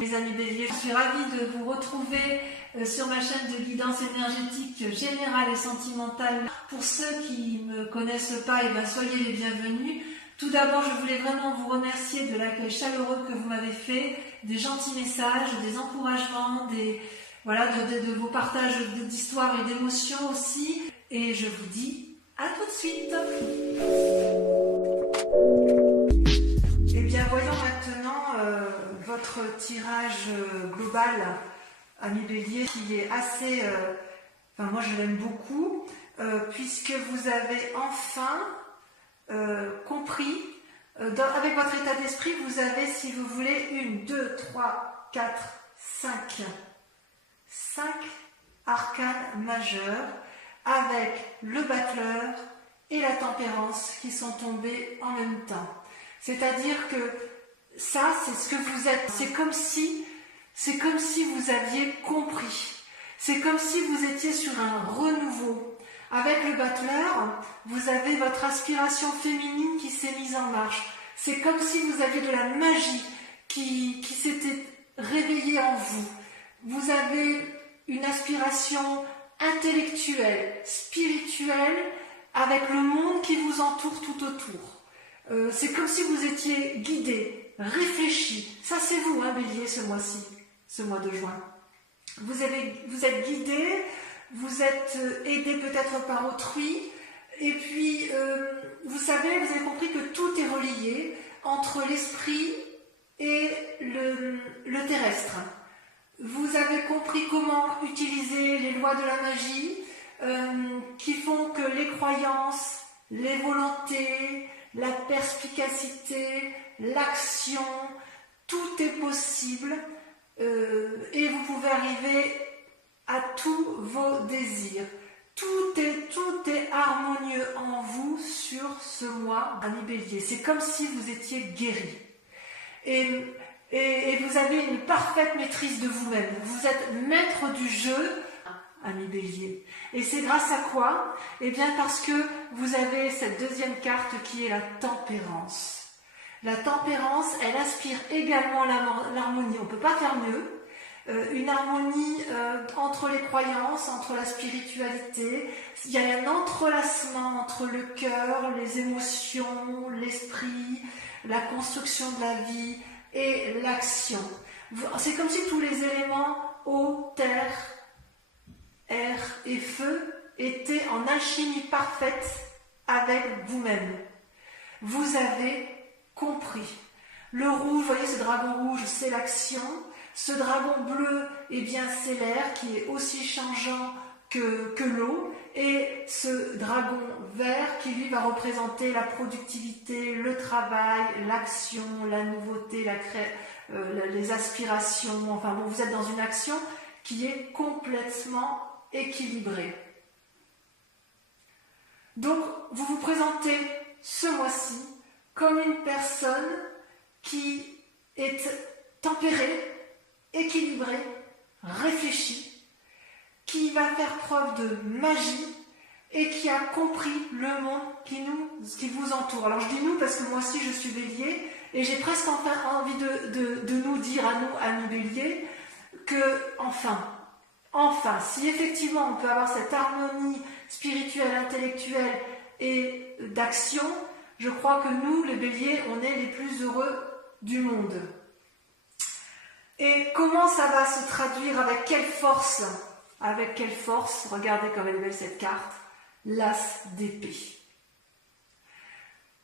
les amis béliers, je suis ravie de vous retrouver sur ma chaîne de guidance énergétique générale et sentimentale. Pour ceux qui ne me connaissent pas, soyez les bienvenus. Tout d'abord, je voulais vraiment vous remercier de l'accueil chaleureux que vous m'avez fait, des gentils messages, des encouragements, de vos partages d'histoires et d'émotions aussi. Et je vous dis à tout de suite. Eh bien, voyons maintenant votre tirage global, ami bélier, qui est assez... moi, je l'aime beaucoup, puisque vous avez enfin compris, avec votre état d'esprit, vous avez, si vous voulez, 1, 2, 3, 4, 5 arcanes majeurs, avec le battleur et la tempérance qui sont tombés en même temps. C'est-à-dire que ça, c'est ce que vous êtes. C'est comme si vous aviez compris. C'est comme si vous étiez sur un renouveau. Avec le battleur, vous avez votre aspiration féminine qui s'est mise en marche. C'est comme si vous aviez de la magie qui s'était réveillée en vous. Vous avez une aspiration intellectuelle, spirituelle, avec le monde qui vous entoure tout autour. C'est comme si vous étiez guidé, réfléchi. Ça, c'est vous, bélier, ce mois-ci, ce mois de juin. Vous êtes guidé, vous êtes aidé peut-être par autrui, et puis, vous avez compris que tout est relié entre l'esprit et le terrestre. Vous avez compris comment utiliser les lois de la magie qui font que les croyances, les volontés, la perspicacité, l'action, tout est possible et vous pouvez arriver à tous vos désirs. Tout est harmonieux en vous sur ce mois, ami bélier. C'est comme si vous étiez guéri. Et vous avez une parfaite maîtrise de vous-même. Vous êtes maître du jeu, ami bélier. Et c'est grâce à quoi? Eh bien parce que vous avez cette deuxième carte qui est la tempérance. La tempérance, elle aspire également l'harmonie. On ne peut pas faire mieux. Une harmonie entre les croyances, entre la spiritualité. Il y a un entrelacement entre le cœur, les émotions, l'esprit, la construction de la vie et l'action. C'est comme si tous les éléments eau, terre, air et feu étaient en alchimie parfaite avec vous-même. Vous avez compris. Le rouge, vous voyez ce dragon rouge, c'est l'action. Ce dragon bleu, c'est l'air qui est aussi changeant que l'eau. Et ce dragon vert qui lui va représenter la productivité, le travail, l'action, la nouveauté, les aspirations. Vous êtes dans une action qui est complètement équilibrée. Donc, vous vous présentez ce mois-ci comme une personne qui est tempérée, équilibrée, réfléchie, qui va faire preuve de magie et qui a compris le monde qui vous entoure. Alors je dis nous parce que moi aussi je suis bélier et j'ai presque envie de nous dire à nous, amis béliers, que enfin, si effectivement on peut avoir cette harmonie spirituelle, intellectuelle et d'action, je crois que nous, les béliers, on est les plus heureux du monde. Et comment ça va se traduire? Avec quelle force? Avec quelle force? Regardez comme elle est belle cette carte. L'as d'épée.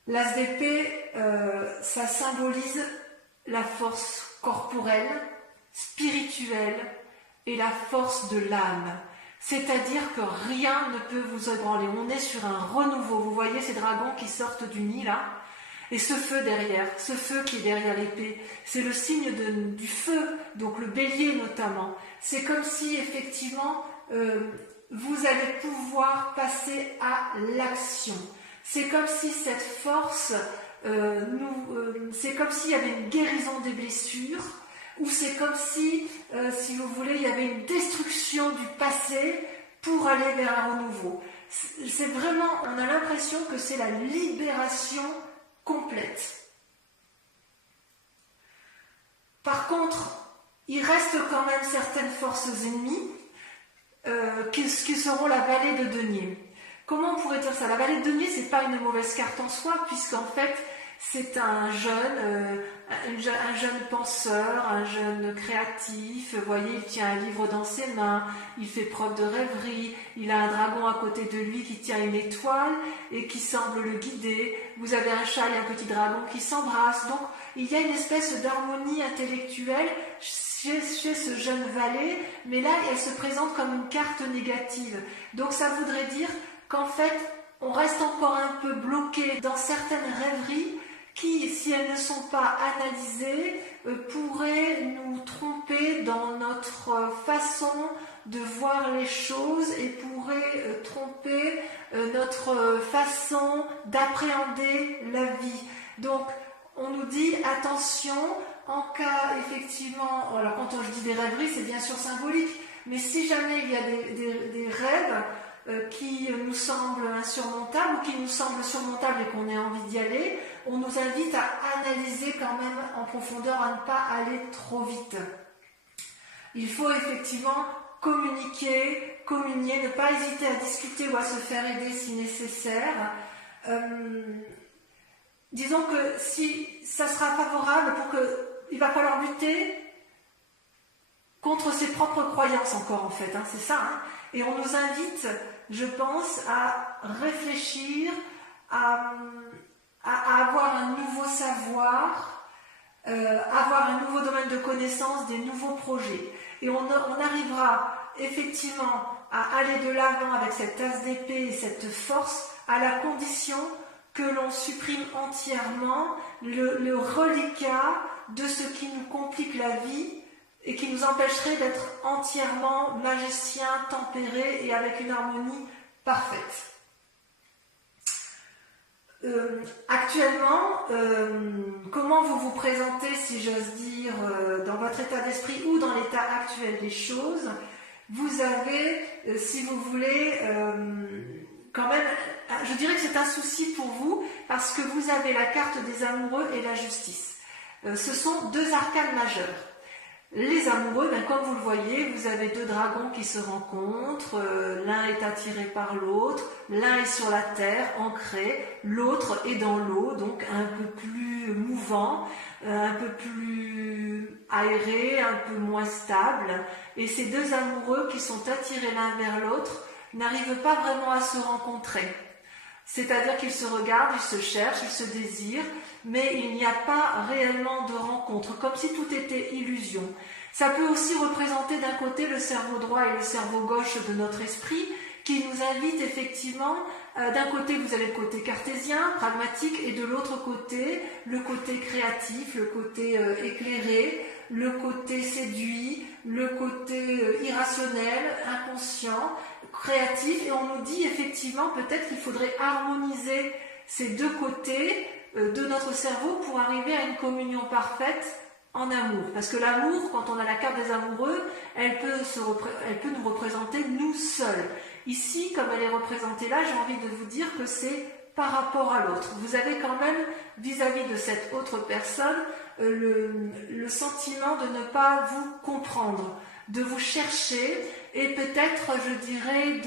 L'as d'épée, ça symbolise la force corporelle, spirituelle et la force de l'âme. C'est-à-dire que rien ne peut vous ébranler. On est sur un renouveau. Vous voyez ces dragons qui sortent du nid là? Et ce feu derrière, ce feu qui est derrière l'épée, c'est le signe du feu, donc le bélier notamment. C'est comme si effectivement vous allez pouvoir passer à l'action. C'est comme si cette force, c'est comme s'il y avait une guérison des blessures, ou c'est comme si vous voulez, il y avait une destruction du passé pour aller vers un renouveau. C'est vraiment, on a l'impression que c'est la libération complète. Par contre, il reste quand même certaines forces ennemies qui seront la vallée de denier. Comment on pourrait dire ça? La vallée de denier, c'est pas une mauvaise carte en soi, puisqu'en fait, c'est un jeune penseur, un jeune créatif. Vous voyez, il tient un livre dans ses mains, il fait preuve de rêverie, il a un dragon à côté de lui qui tient une étoile et qui semble le guider. Vous avez un chat et un petit dragon qui s'embrassent. Donc, il y a une espèce d'harmonie intellectuelle chez ce jeune valet, mais là, elle se présente comme une carte négative. Donc, ça voudrait dire qu'en fait, on reste encore un peu bloqué dans certaines rêveries qui, si elles ne sont pas analysées, pourraient nous tromper dans notre façon de voir les choses et pourraient tromper notre façon d'appréhender la vie. Donc, on nous dit attention, en cas effectivement, alors quand je dis des rêveries, c'est bien sûr symbolique, mais si jamais il y a des rêves qui nous semblent insurmontables ou qui nous semblent surmontables et qu'on ait envie d'y aller, on nous invite à analyser quand même en profondeur, à ne pas aller trop vite. Il faut effectivement communiquer, communier, ne pas hésiter à discuter ou à se faire aider si nécessaire. Disons que si ça sera favorable il va falloir lutter contre ses propres croyances encore en fait, c'est ça. Et on nous invite, je pense, à réfléchir, à avoir un nouveau savoir, avoir un nouveau domaine de connaissances, des nouveaux projets. Et on arrivera effectivement à aller de l'avant avec cette tasse d'épée et cette force à la condition que l'on supprime entièrement le reliquat de ce qui nous complique la vie et qui nous empêcherait d'être entièrement magicien, tempéré et avec une harmonie parfaite. Actuellement, comment vous vous présentez, si j'ose dire, dans votre état d'esprit ou dans l'état actuel des choses? Vous avez, si vous voulez, quand même, je dirais que c'est un souci pour vous parce que vous avez la carte des amoureux et la justice. Ce sont deux arcanes majeures. Les amoureux, comme vous le voyez, vous avez deux dragons qui se rencontrent, l'un est attiré par l'autre, l'un est sur la terre, ancré, l'autre est dans l'eau, donc un peu plus mouvant, un peu plus aéré, un peu moins stable. Et ces deux amoureux qui sont attirés l'un vers l'autre n'arrivent pas vraiment à se rencontrer. C'est-à-dire qu'ils se regardent, ils se cherchent, ils se désirent, mais il n'y a pas réellement de rencontre, comme si tout était illusion. Ça peut aussi représenter d'un côté le cerveau droit et le cerveau gauche de notre esprit, qui nous invite effectivement, d'un côté vous avez le côté cartésien, pragmatique, et de l'autre côté, le côté créatif, le côté éclairé, le côté séduit, le côté irrationnel, inconscient, créatif, et on nous dit effectivement peut-être qu'il faudrait harmoniser ces deux côtés de notre cerveau pour arriver à une communion parfaite en amour. Parce que l'amour, quand on a la carte des amoureux, elle peut nous représenter nous seuls. Ici, comme elle est représentée là, j'ai envie de vous dire que c'est par rapport à l'autre. Vous avez quand même, vis-à-vis de cette autre personne, le sentiment de ne pas vous comprendre, de vous chercher et peut-être, je dirais,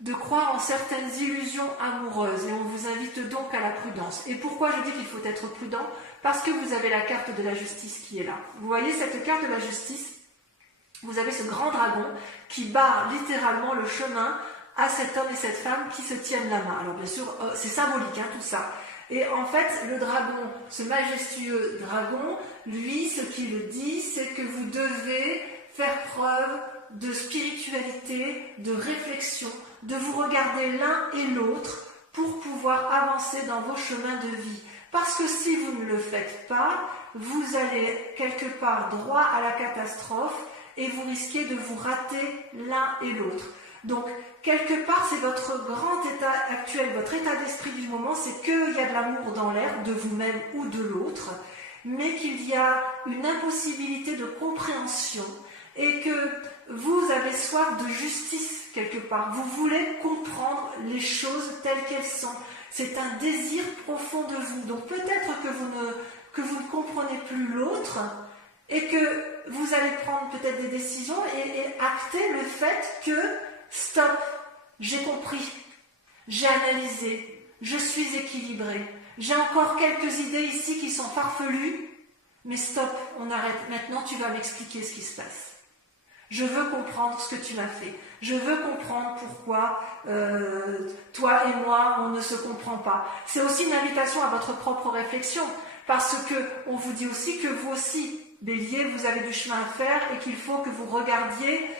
de croire en certaines illusions amoureuses. Et on vous invite donc à la prudence. Et pourquoi je dis qu'il faut être prudent? Parce que vous avez la carte de la justice qui est là. Vous voyez cette carte de la justice? Vous avez ce grand dragon qui barre littéralement le chemin à cet homme et cette femme qui se tiennent la main. Alors bien sûr, c'est symbolique tout ça. Et en fait, le dragon, ce majestueux dragon, lui, ce qu'il dit, c'est que vous devez faire preuve de spiritualité, de réflexion, de vous regarder l'un et l'autre pour pouvoir avancer dans vos chemins de vie. Parce que si vous ne le faites pas, vous allez quelque part droit à la catastrophe et vous risquez de vous rater l'un et l'autre. Donc, quelque part, c'est votre grand état actuel, votre état d'esprit du moment, c'est qu'il y a de l'amour dans l'air, de vous-même ou de l'autre, mais qu'il y a une impossibilité de compréhension et que vous avez soif de justice quelque part. Vous voulez comprendre les choses telles qu'elles sont. C'est un désir profond de vous. Donc peut-être que vous ne comprenez plus l'autre, et que vous allez prendre peut-être des décisions et acter le fait que stop, j'ai compris, j'ai analysé, je suis équilibré, j'ai encore quelques idées ici qui sont farfelues, mais stop, on arrête, maintenant tu vas m'expliquer ce qui se passe. Je veux comprendre ce que tu m'as fait. Je veux comprendre pourquoi toi et moi, on ne se comprend pas. C'est aussi une invitation à votre propre réflexion, parce que on vous dit aussi que vous aussi, Bélier, vous avez du chemin à faire et qu'il faut que vous regardiez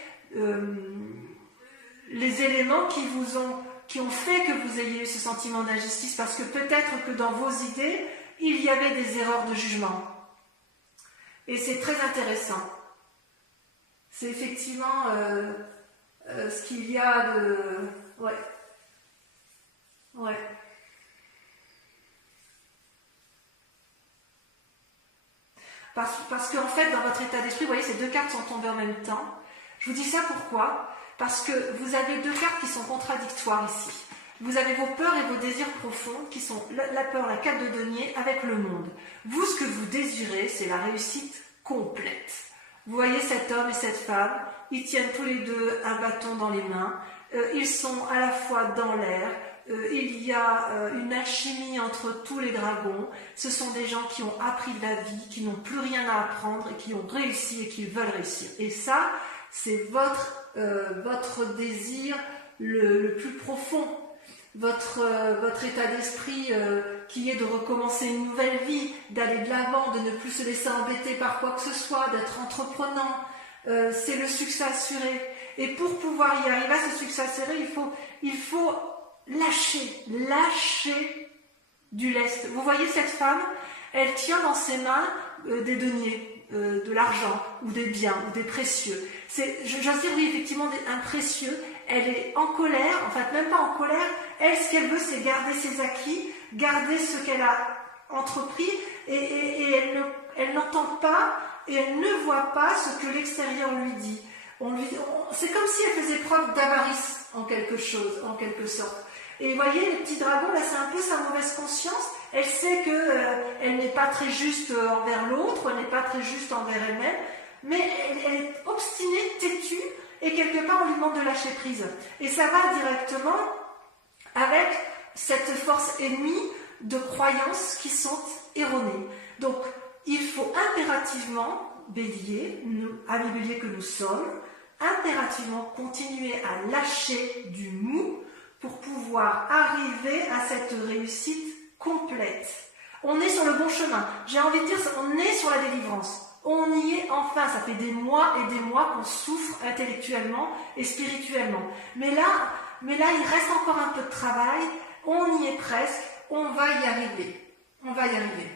les éléments qui ont fait que vous ayez eu ce sentiment d'injustice, parce que peut-être que dans vos idées, il y avait des erreurs de jugement. Et c'est très intéressant. C'est effectivement ce qu'il y a de... Ouais. Ouais. Parce qu'en fait, dans votre état d'esprit, vous voyez, ces deux cartes sont tombées en même temps. Je vous dis ça pourquoi? Parce que vous avez deux cartes qui sont contradictoires ici. Vous avez vos peurs et vos désirs profonds, qui sont la peur, la carte de denier, avec le monde. Vous, ce que vous désirez, c'est la réussite complète. Vous voyez cet homme et cette femme, ils tiennent tous les deux un bâton dans les mains, ils sont à la fois dans l'air, il y a une alchimie entre tous les dragons, ce sont des gens qui ont appris de la vie, qui n'ont plus rien à apprendre et qui ont réussi et qui veulent réussir. Et ça, c'est votre désir le plus profond, votre état d'esprit qui est de recommencer une nouvelle vie, d'aller de l'avant, de ne plus se laisser embêter par quoi que ce soit, d'être entreprenant. C'est le succès assuré. Et pour pouvoir y arriver à ce succès assuré, il faut lâcher du lest. Vous voyez cette femme, elle tient dans ses mains des deniers, de l'argent, ou des biens, ou des précieux. J'ose dire, oui, effectivement, un précieux. Elle est en colère, en fait, même pas en colère. Elle, ce qu'elle veut, c'est garder ses acquis, garder ce qu'elle a entrepris, et elle n'entend pas, et elle ne voit pas ce que l'extérieur lui dit. C'est comme si elle faisait preuve d'avarice en quelque sorte. Et vous voyez, les petits dragons, là, c'est un peu sa mauvaise conscience. Elle sait qu'elle n'est pas très juste envers l'autre, elle n'est pas très juste envers elle-même, mais elle est obstinée, têtue, et quelque part, on lui demande de lâcher prise. Et ça va directement avec cette force ennemie de croyances qui sont erronées. Donc, il faut impérativement, Bélier, amis Bélier que nous sommes, impérativement continuer à lâcher du mou pour pouvoir arriver à cette réussite complète. On est sur le bon chemin. J'ai envie de dire, on est sur la délivrance. On y est enfin. Ça fait des mois et des mois qu'on souffre intellectuellement et spirituellement. Mais là, il reste encore un peu de travail. On y est presque. On va y arriver. On va y arriver.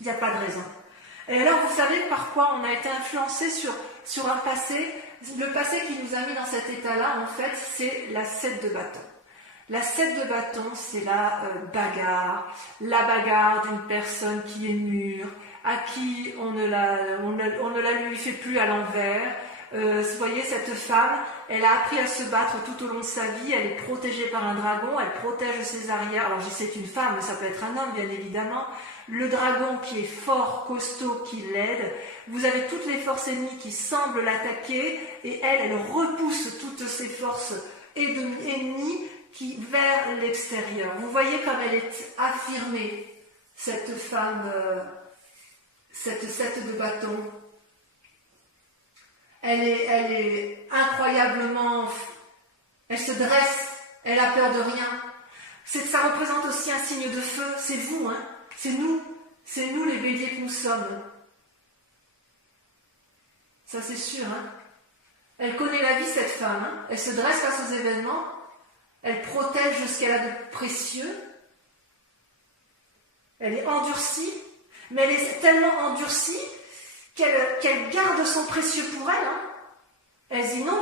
Il n'y a pas de raison. Et alors, vous savez par quoi on a été influencé sur un passé. Le passé qui nous a mis dans cet état-là, en fait, c'est la 7 de bâton. La 7 de bâton, c'est la bagarre d'une personne qui est mûre, à qui on ne la lui fait plus à l'envers. Vous voyez, cette femme, elle a appris à se battre tout au long de sa vie, elle est protégée par un dragon, elle protège ses arrières. Alors je sais c'est une femme, mais ça peut être un homme, bien évidemment. Le dragon qui est fort, costaud, qui l'aide. Vous avez toutes les forces ennemies qui semblent l'attaquer, et elle repousse toutes ces forces ennemies vers l'extérieur. Vous voyez comme elle est affirmée, cette femme, cette 7 de bâton. Elle est incroyablement... Elle se dresse, elle a peur de rien. Ça représente aussi un signe de feu, c'est vous, hein. C'est nous les béliers que nous sommes. Ça c'est sûr, hein. Elle connaît la vie, cette femme, hein. Elle se dresse face aux événements. Elle protège ce qu'elle a de précieux. Elle est endurcie, mais elle est tellement endurcie qu'elle garde son précieux pour elle. Hein. Elle se dit non,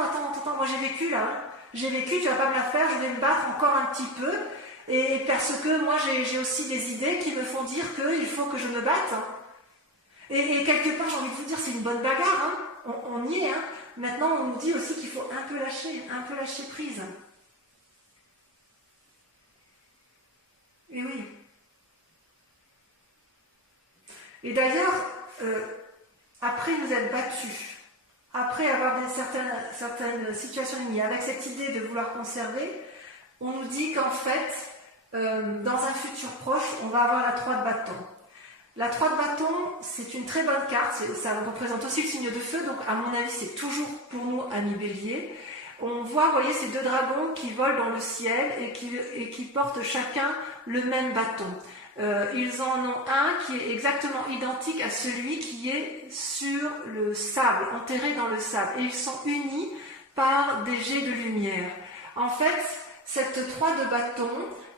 attends, moi j'ai vécu là. Hein. J'ai vécu, tu vas pas me la faire, je vais me battre encore un petit peu. Et parce que moi j'ai aussi des idées qui me font dire qu'il faut que je me batte. Hein. Et quelque part, j'ai envie de vous dire, c'est une bonne bagarre. Hein. On y est. Hein. Maintenant, on nous dit aussi qu'il faut un peu lâcher prise. Et oui. Et d'ailleurs, après vous êtes battu, après avoir certaines situations limites, avec cette idée de vouloir conserver, on nous dit qu'en fait, dans un futur proche, on va avoir la 3 de bâton. La 3 de bâton, c'est une très bonne carte, ça représente aussi le signe de feu, donc à mon avis, c'est toujours pour nous ami Bélier. On voit, vous voyez, ces deux dragons qui volent dans le ciel et qui portent chacun le même bâton. Ils en ont un qui est exactement identique à celui qui est sur le sable, enterré dans le sable. Et ils sont unis par des jets de lumière. En fait, cette 3 de bâton,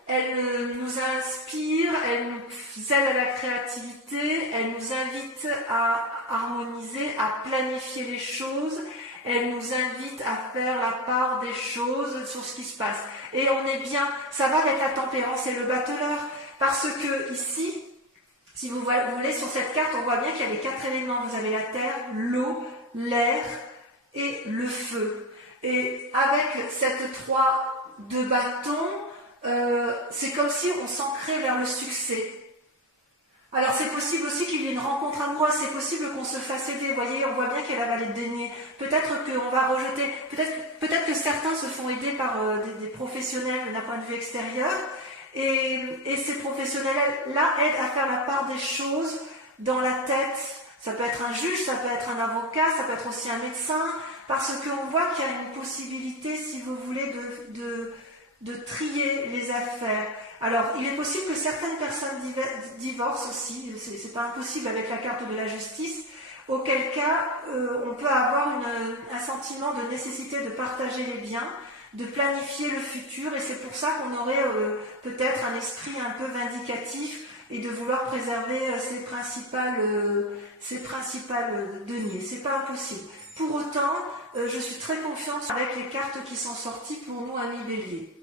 elle nous inspire, elle nous aide à la créativité, elle nous invite à harmoniser, à planifier les choses, elle nous invite à faire la part des choses sur ce qui se passe. Et on est bien, ça va avec la tempérance et le battleur, parce que ici, si vous voulez, sur cette carte, on voit bien qu'il y a les 4 éléments. Vous avez la terre, l'eau, l'air et le feu. Et avec cette 3 de bâton, c'est comme si on s'ancrait vers le succès. Alors c'est possible aussi qu'il y ait une rencontre amoureuse, c'est possible qu'on se fasse aider, vous voyez, on voit bien qu'il y a la vallée de denier. Peut-être qu'on va rejeter, peut-être que certains se font aider par des professionnels d'un point de vue extérieur, et ces professionnels-là aident à faire la part des choses dans la tête. Ça peut être un juge, ça peut être un avocat, ça peut être aussi un médecin, parce qu'on voit qu'il y a une possibilité, si vous voulez, de trier les affaires. Alors, il est possible que certaines personnes divorcent aussi, c'est pas impossible avec la carte de la justice, auquel cas on peut avoir un sentiment de nécessité de partager les biens, de planifier le futur, et c'est pour ça qu'on aurait peut-être un esprit un peu vindicatif et de vouloir préserver ses principales deniers. C'est pas impossible. Pour autant, je suis très confiante avec les cartes qui sont sorties pour nous, amis Bélier.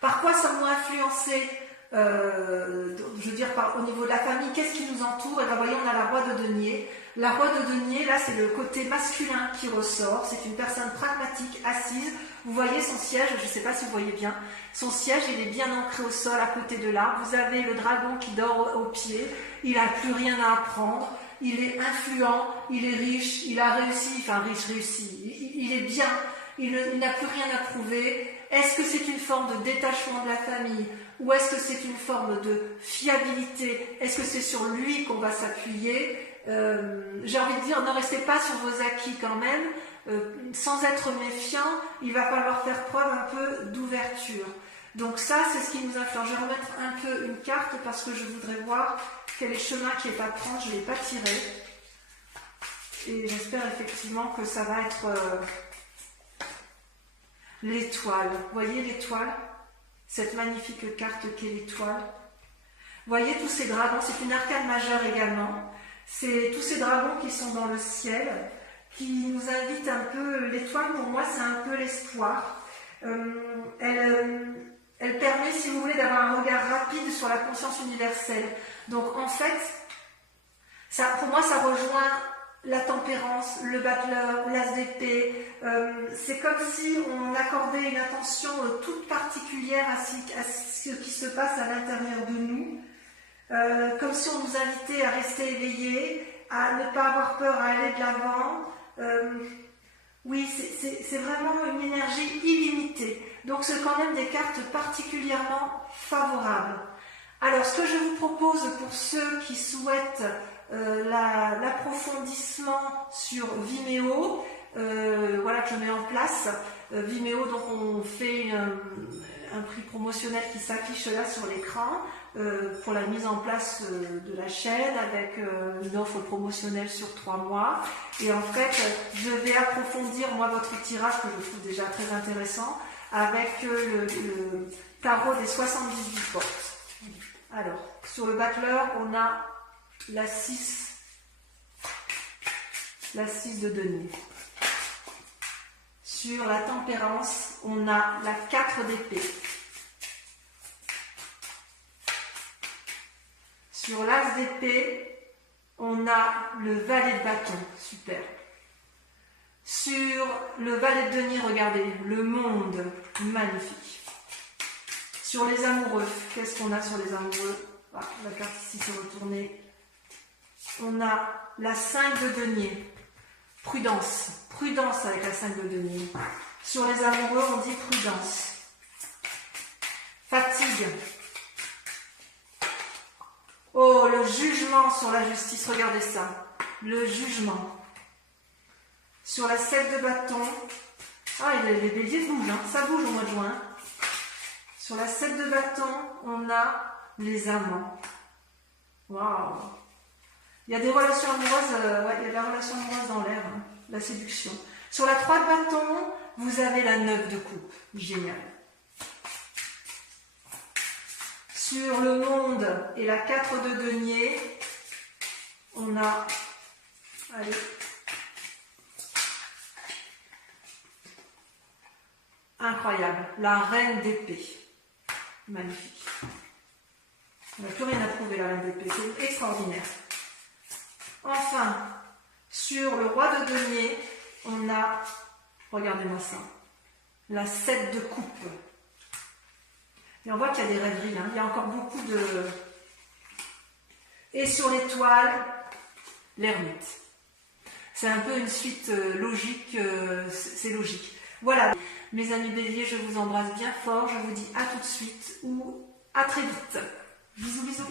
Par quoi sommes-nous influencés je veux dire, au niveau de la famille, qu'est-ce qui nous entoure? Et bien, voyez, on a la roi de denier. La roi de denier, là, c'est le côté masculin qui ressort. C'est une personne pragmatique, assise. Vous voyez son siège, je ne sais pas si vous voyez bien. Son siège, il est bien ancré au sol, à côté de l'arbre. Vous avez le dragon qui dort au pied. Il n'a plus rien à apprendre. Il est influent, il est riche, il a réussi, enfin riche, réussi. Il est bien, il n'a plus rien à prouver. Est-ce que c'est une forme de détachement de la famille? Ou est-ce que c'est une forme de fiabilité? Est-ce que c'est sur lui qu'on va s'appuyer? J'ai envie de dire, ne restez pas sur vos acquis quand même. Sans être méfiant, il va falloir faire preuve un peu d'ouverture. Donc ça, c'est ce qui nous influence. Je vais remettre un peu une carte parce que je voudrais voir quel est le chemin qui est à prendre. Je ne l'ai pas tiré. Et j'espère effectivement que ça va être l'étoile. Vous voyez l'étoile? Cette magnifique carte qu'est l'étoile. Vous voyez tous ces dragons, c'est une arcane majeure également. C'est tous ces dragons qui sont dans le ciel, qui nous invitent un peu. L'étoile, pour moi, c'est un peu l'espoir. Elle permet, si vous voulez, d'avoir un regard rapide sur la conscience universelle. Donc, en fait, pour moi, ça rejoint la tempérance, le battleur, l'as d'épée. C'est comme si on accordait une attention toute particulière à ce qui se passe à l'intérieur de nous. Comme si on nous invitait à rester éveillés, à ne pas avoir peur, à aller de l'avant. Oui, c'est vraiment une énergie illimitée. Donc c'est quand même des cartes particulièrement favorables. Alors ce que je vous propose pour ceux qui souhaitent l'approfondissement sur Vimeo, voilà que je mets en place. Vimeo, donc on fait un prix promotionnel qui s'affiche là sur l'écran pour la mise en place de la chaîne avec une offre promotionnelle sur 3 mois. Et en fait, je vais approfondir moi votre tirage que je trouve déjà très intéressant avec le tarot des 78 portes. Alors, sur le battleur, on a la 6 de denier. Sur la tempérance, on a la 4 d'épée. Sur l'as d'épée, on a le valet de bâton. Super. Sur le valet de denier, regardez, le monde. Magnifique. Sur les amoureux, qu'est-ce qu'on a sur les amoureux? La carte ici s'est retournée. on a la 5 de denier. Prudence. Prudence avec la 5 de denier. Sur les amoureux, on dit prudence. Fatigue. Oh, le jugement sur la justice, regardez ça. Le jugement. Sur la 7 de bâton, ah, les béliers bougent, hein. Ça bouge au mois de juin. Sur la 7 de bâton, on a les amants. Waouh! Il y a des relations amoureuses, ouais, il y a de la relation amoureuse dans l'air, hein, la séduction. Sur la 3 de bâton, vous avez la 9 de coupe. Génial. Sur le monde et la 4 de denier, on a, allez, incroyable, la reine d'épée. Magnifique. On n'a plus rien à prouver, la reine d'épée, c'est extraordinaire. Enfin, sur le roi de denier, on a, regardez-moi ça, la 7 de coupe. Et on voit qu'il y a des rêveries, hein. Il y a encore beaucoup de... Et sur l'étoile, l'ermite. C'est un peu une suite logique, c'est logique. Voilà, mes amis béliers, je vous embrasse bien fort, je vous dis à tout de suite ou à très vite. Bisous, bisous.